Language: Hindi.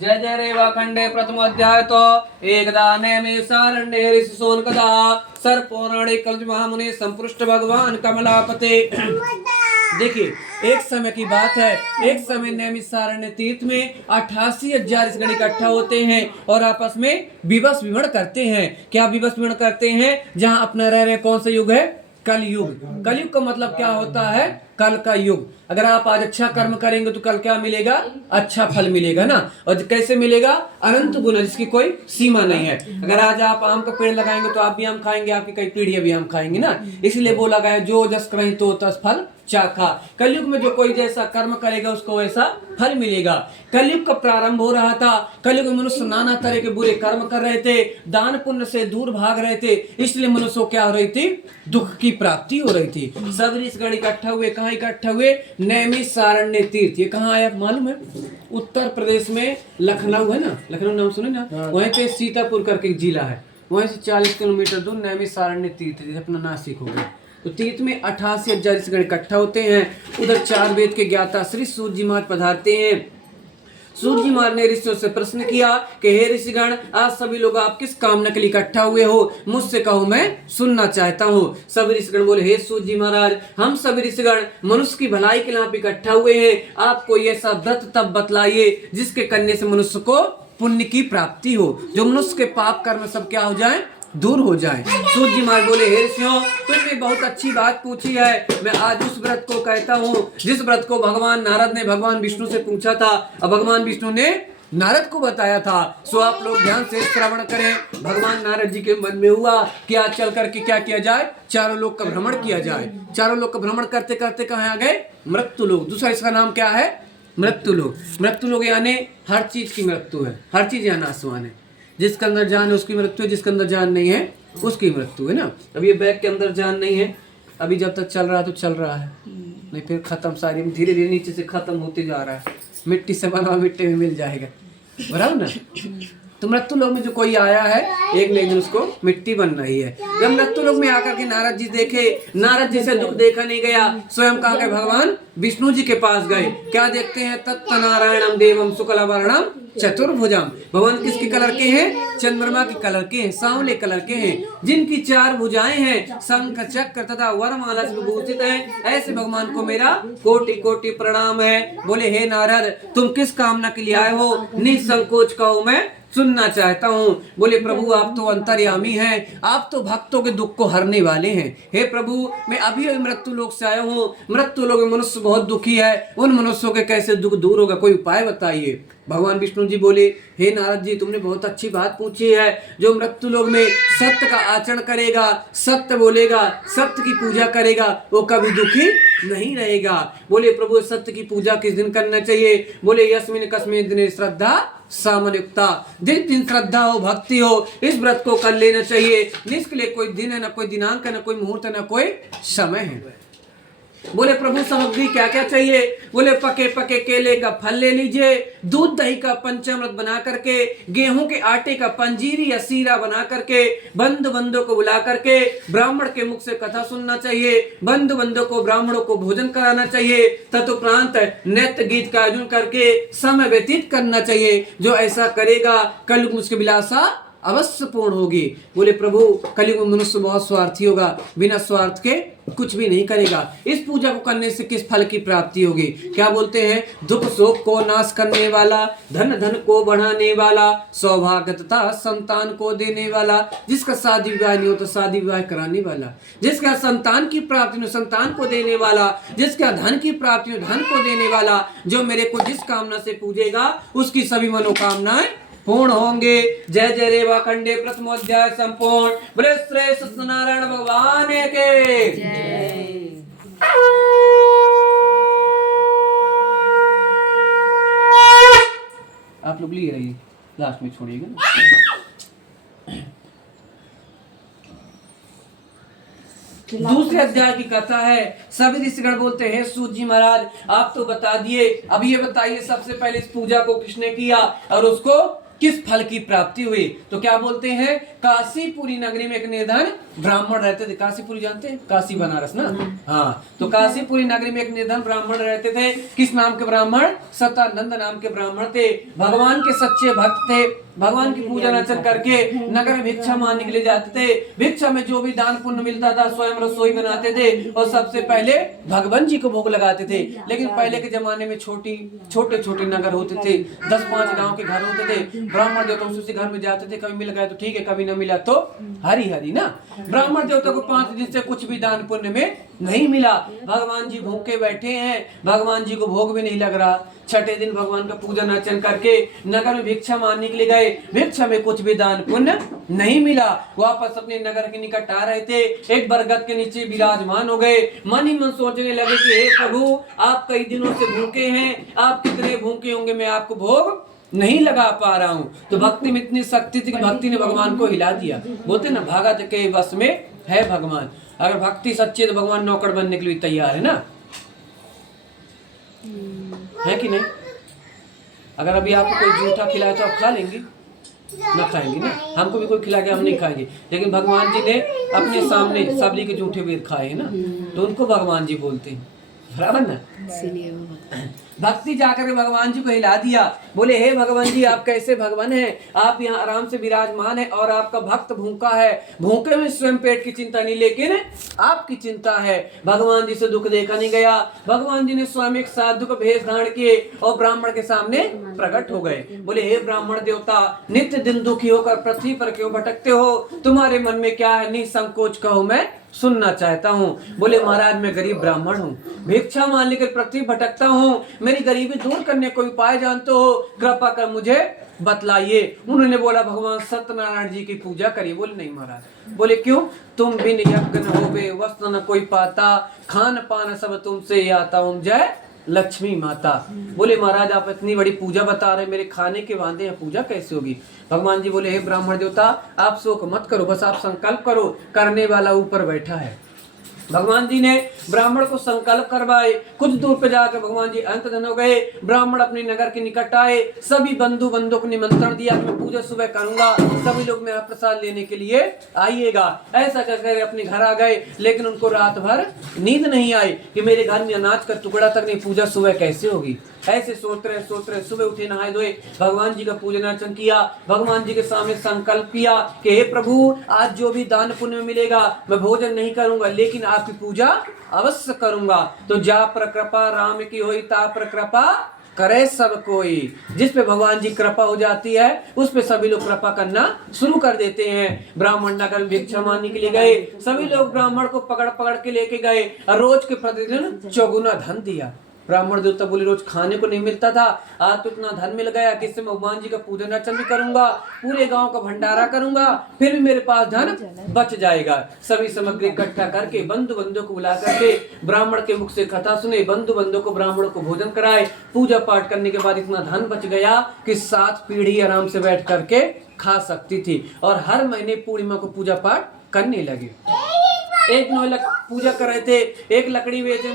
जय जय रेवा खंडे प्रथम अध्याय तो एकदाने में सारण्य ऋषि सोनकदा सर पौराणिक कल्प महामुनि संपुष्ट भगवान कमलापते। देखिए एक समय की बात है, एक समय नैमिषारण्य तीर्थ में 88,000 ऋषिगण इकट्ठा होते हैं और आपस में विवश विवरण करते हैं। क्या विवश विवरण करते हैं? जहां अपना रह रहे कौन सा युग है? कलयुग। कलयुग का मतलब क्या होता है? कल का युग। अगर आप आज अच्छा कर्म करेंगे तो कल क्या मिलेगा? अच्छा फल मिलेगा ना। और कैसे मिलेगा? अनंत गुना, जिसकी कोई सीमा नहीं है। अगर आज आप आम का पेड़ लगाएंगे तो आप भी आम खाएंगे, आपकी कई पीढ़ियां भी आम खाएंगे ना। इसलिए बोला गया जो जस करहि तो तस फल चाखा। कलयुग में जो कोई जैसा कर्म करेगा उसको वैसा फल मिलेगा। कलयुग का प्रारंभ हो रहा था। कलयुग में मनुष्य नाना तरह के बुरे कर्म कर रहे थे, दान पुण्य से दूर भाग रहे थे, इसलिए मनुष्य क्या हो रही थी? दुख की प्राप्ति हो रही थी। सब ऋषिगण इकट्ठा हुए। कहाँ इकट्ठा हुए? नैमिषारण्य तीर्थ। ये कहाँ आया मालूम है? उत्तर प्रदेश में लखनऊ है ना, लखनऊ नाम सुने ना, वहीं पे सीतापुर करके जिला है, वहीं से 40 किलोमीटर दूर नैमिषारण्य तीर्थ, जैसे अपना नासिक हो गया। तो तीर्थ में 88,000 ऋषिगण इकट्ठा होते हैं। उधर 4 वेद के ज्ञाता श्री सूत जी महाराज पधारते हैं। सूत जी महाराज ने ऋषियों से प्रश्न किया कि हे ऋषिगण, आज सभी लोग आप किस कामना के लिए इकट्ठा हुए हो? मुझसे कहो, मैं सुनना चाहता हूँ। सब ऋषिगण बोले, हे सूत जी महाराज, हम सभी ऋषिगण मनुष्य की भलाई के लिए आप इकट्ठा हुए हैं। आप कोई ऐसा व्रत तब बतलाइए जिसके करने से मनुष्य को पुण्य की प्राप्ति हो, जो मनुष्य के पाप कर्म सब क्या हो जाए? दूर हो जाए। सूत जी महाराज बोले, हे ऋषियों, तुमने बहुत अच्छी बात पूछी है। मैं आज उस व्रत को कहता हूँ जिस व्रत को भगवान नारद ने भगवान विष्णु से पूछा था और भगवान विष्णु ने नारद को बताया था। सो आप लोग ध्यान से श्रवण करें। भगवान नारद जी के मन में हुआ कि आज चल करके क्या किया जाए? चारों लोग का भ्रमण किया जाए। चारों लोग का भ्रमण करते करते कहाँ आ गए? मृत्यु लोक। दूसरा इसका नाम क्या है? मृत्यु लोक। मृत्यु लोक यानी हर चीज की मृत्यु है, हर चीज यहाँ नाशवान है। जिसके अंदर जान है उसकी मृत्यु है, जिसके अंदर जान नहीं है उसकी मृत्यु है ना। अब ये बैग के अंदर जान नहीं है, अभी जब तक चल रहा है तो चल रहा है, नहीं फिर खत्म, सारी धीरे धीरे नीचे से खत्म होते जा रहा है। मिट्टी से बना मिट्टी में मिल जाएगा, बराबर ना। तो मृत्यु लोक में जो कोई आया है, एक न एक दिन उसको मिट्टी बन रही है। जब मृत्यु लोक में आकर के नारद जी देखे, नारद जी से दुख देखा नहीं गया, स्वयं कहा गए भगवान विष्णु जी के पास गए। क्या देखते हैं? तत्त नारायणम देवम शुक्लाभरणम चतुर्भुजम। भगवान किसके कलर के हैं? चंद्रमा के कलर के हैं, सांवले कलर के हैं, जिनकी 4 भुजाएं हैं, शंख चक्र तथा वरमाला से विभूषित हैं। ऐसे भगवान को मेरा कोटि कोटि प्रणाम है। बोले, हे नारद, तुम किस कामना के लिए आए हो? निसंकोच कहो, मैं सुनना चाहता हूँ। बोले, प्रभु आप तो अंतर्यामी हैं, आप तो भक्तों के दुख को हरने वाले हैं। हे प्रभु, मैं अभी मृत्यु लोक से आया हूँ। मृत्यु लोक में मनुष्य बहुत दुखी है, उन मनुष्यों के कैसे दुख दूर होगा? कोई उपाय बताइए। भगवान विष्णु जी बोले, हे नारद जी, तुमने बहुत अच्छी बात पूछी है। जो मृत्यु लोक में सत्य का आचरण करेगा, सत्य बोलेगा, सत्य की पूजा करेगा, वो कभी दुखी नहीं रहेगा। बोले, प्रभु सत्य की पूजा किस दिन करना चाहिए? बोले, यस्मिन कस्मिन दिन श्रद्धा सामन्युक्ता। जिस दिन श्रद्धा हो, भक्ति हो, इस व्रत को कर लेना चाहिए। इसके लिए कोई दिन है, ना कोई दिनांक है, ना कोई मुहूर्त है, ना कोई समय है। बोले, प्रभु सामग्री क्या क्या चाहिए? बोले, पके पके केले का फल ले लीजिए, दूध दही का पंचामृत बना करके, गेहूं के आटे का पंजीरी या सीरा बना करके, बंधु बंधुओं को बुला करके ब्राह्मण के मुख से कथा सुनना चाहिए, बंधु बंधुओं को ब्राह्मणों को भोजन कराना चाहिए, तदुपरांत नृत्य गीत का आयोजन करके समय व्यतीत करना चाहिए। जो ऐसा करेगा कलयुग में उसकी विलासा अवश्य पूर्ण होगी। बोले, प्रभु कलयुग में मनुष्य बहुत स्वार्थी होगा, बिना स्वार्थ के कुछ भी नहीं करेगा। इस पूजा को करने से किस फल की प्राप्ति होगी? क्या बोलते हैं? दुख शोक को नाश करने वाला, धन धन को बढ़ाने वाला, सौभाग्य तथा संतान को देने वाला, जिसका शादी विवाह नहीं हो तो शादी विवाह कराने वाला, जिसका संतान की प्राप्ति हो संतान को देने वाला, जिसका धन की प्राप्ति हो धन को देने वाला, जो मेरे को जिस कामना से पूजेगा उसकी सभी मनोकामनाएं पूर्ण होंगे। जय जय रेवा खंडे प्रथम अध्याय संपूर्ण। बोले श्री सत्यनारायण भगवान के जय। आप लोग लिए रहिए, लास्ट में छोड़िएगा ना। दूसरे अध्याय की कथा है। सभी ऋषिगण बोलते हैं, सूत जी महाराज आप तो बता दिए, अब ये बताइए सबसे पहले इस पूजा को किसने किया और उसको किस फल की प्राप्ति हुई? तो क्या बोलते हैं, काशीपुरी नगरी में एक निर्धन ब्राह्मण रहते थे। काशीपुरी जानते हैं, काशी बनारस ना, हाँ। तो काशीपुरी नगरी में एक निर्धन ब्राह्मण रहते थे। किस नाम के ब्राह्मण? सतानंद नाम के ब्राह्मण थे। भगवान के सच्चे भक्त थे। भगवान की पूजा अर्चन करके नगर में भिक्षा मांगने के लिए जाते थे। भिक्षा में जो भी दान पुण्य मिलता था स्वयं रसोई बनाते थे और सबसे पहले भगवान जी को भोग लगाते थे। लेकिन पहले के जमाने में छोटे छोटे नगर होते थे, 10-5 गांव के घर होते थे। ब्राह्मण देवता उसी घर में जाते थे, कभी मिल गया तो ठीक है, कभी न मिला तो हरी हरी ना। ब्राह्मण देवता को 5 दिन से कुछ भी दान पुण्य में नहीं मिला। भगवान जी भूखे बैठे हैं, भगवान जी को भोग भी नहीं लग रहा। छठे दिन भगवान का पूजन अर्चन करके नगर में भिक्षा मांगने के लिए गए। भिक्षा में कुछ भी दान पुण्य नहीं मिला। वापस अपने नगर के निकट आ रहे थे, एक बरगद के नीचे विराजमान हो गए। मन ही मन सोचने लगे कि हे प्रभु, आप कई दिनों से भूखे हैं, आप कितने भूखे होंगे, मैं आपको भोग नहीं लगा पा रहा हूँ। तो भक्ति में इतनी शक्ति थी कि भक्ति ने भगवान को हिला दिया। बोलते ना, भगत के वश में है भगवान। अगर भक्ति सच्ची है तो भगवान नौकर बनने के लिए तैयार है ना, है कि नहीं? अगर अभी आपको कोई जूठा खिलाया तो आप खा लेंगे ना? खाएंगे ना? हमको भी कोई खिला के हम नहीं खाएंगे। लेकिन भगवान जी ने अपने सामने सबली के जूठे वेद खाए हैं ना, तो उनको भगवान जी बोलते हैं, बराबर ना। भक्ति जाकर के भगवान जी को हिला दिया। बोले हे भगवान जी, आप कैसे भगवान हैं? आप यहाँ आराम से विराजमान है और आपका भक्त भूखा है। भूखे में स्वयं पेट की चिंता नहीं, लेकिन आपकी चिंता है। भगवान जी से दुख देखा नहीं गया। भगवान जी ने स्वयं एक साधु का भेष धारण किए और ब्राह्मण के सामने प्रकट हो गए। बोले हे ब्राह्मण देवता, नित्य दिन दुखी होकर पृथ्वी पर क्यों भटकते हो? तुम्हारे मन में क्या है? निसंकोच कहो, मैं सुनना चाहता हूँ। बोले महाराज, मैं गरीब ब्राह्मण हूँ, भिक्षा मान लेकर पृथ्वी भटकता हूँ। मेरी गरीबी दूर करने कोई उपाय जानते हो? कृपा कर मुझे बतलाइए। उन्होंने बोला भगवान सत्यनारायण जी की पूजा करिए। बोले नहीं महाराज। बोले क्यों? तुम बिन यज्ञ न होवे, वस्त्र न कोई पाता, खान पान सब तुमसे आता हूँ, जय लक्ष्मी माता। बोले महाराज, आप इतनी बड़ी पूजा बता रहे, मेरे खाने के वादे हैं, पूजा कैसे होगी? भगवान जी बोले हे ब्राह्मण देवता, आप शोक मत करो, बस आप संकल्प करो, करने वाला ऊपर बैठा है। भगवान जी ने ब्राह्मण को संकल्प करवाए। कुछ दूर पे जाकर भगवान जी अंतर्धान हो गए। ब्राह्मण अपने नगर के निकट आए। सभी बंधु बंधुओं को निमंत्रण दिया, मैं पूजा सुबह करूंगा, सभी लोग मेरा प्रसाद लेने के लिए आइएगा। ऐसा कहकर अपने घर आ गए। लेकिन उनको रात भर नींद नहीं आई कि मेरे घर में अनाज का टुकड़ा तक नहीं, पूजा सुबह कैसे होगी? ऐसे सोच रहे सुबह उठे, नहाए धोए, भगवान जी का पूजन अर्चन किया। भगवान जी के सामने संकल्प किया कि हे प्रभु, आज जो भी दान पुण्य मिलेगा मैं भोजन नहीं करूंगा, लेकिन आपकी पूजा अवश्य करूंगा। तो जा पर कृपा राम की होई, ता पर कृपा करे सब कोई। जिस पे भगवान जी कृपा हो जाती है उस पे सभी लोग कृपा करना शुरू कर देते हैं। ब्राह्मण नगर में भिक्षा मांगने के लिए गए। सभी लोग ब्राह्मण को पकड़ पकड़ के लेके गए और रोज के प्रतिदिन चौगुना धन दिया। ब्राह्मण देवता बोले रोज खाने को नहीं मिलता था, आज तो इतना धन मिल गया कि इससे मैं भगवान जी का पूजन अर्चन भी करूंगा, पूरे गांव का भंडारा करूंगा, फिर भी मेरे पास धन बच जाएगा। सभी सामग्री इकट्ठा करके बंधु बंधुओं को बुला करके ब्राह्मण के मुख से कथा सुने, बंधु बंधुओं को ब्राह्मणों को भोजन कराए। पूजा पाठ करने के बाद इतना धन बच गया कि 7 पीढ़ी आराम से बैठ करके खा सकती थी। और हर महीने पूर्णिमा को पूजा पाठ करने लगे। एक 9 पूजा कर रहे थे, एक लकड़ी बेचे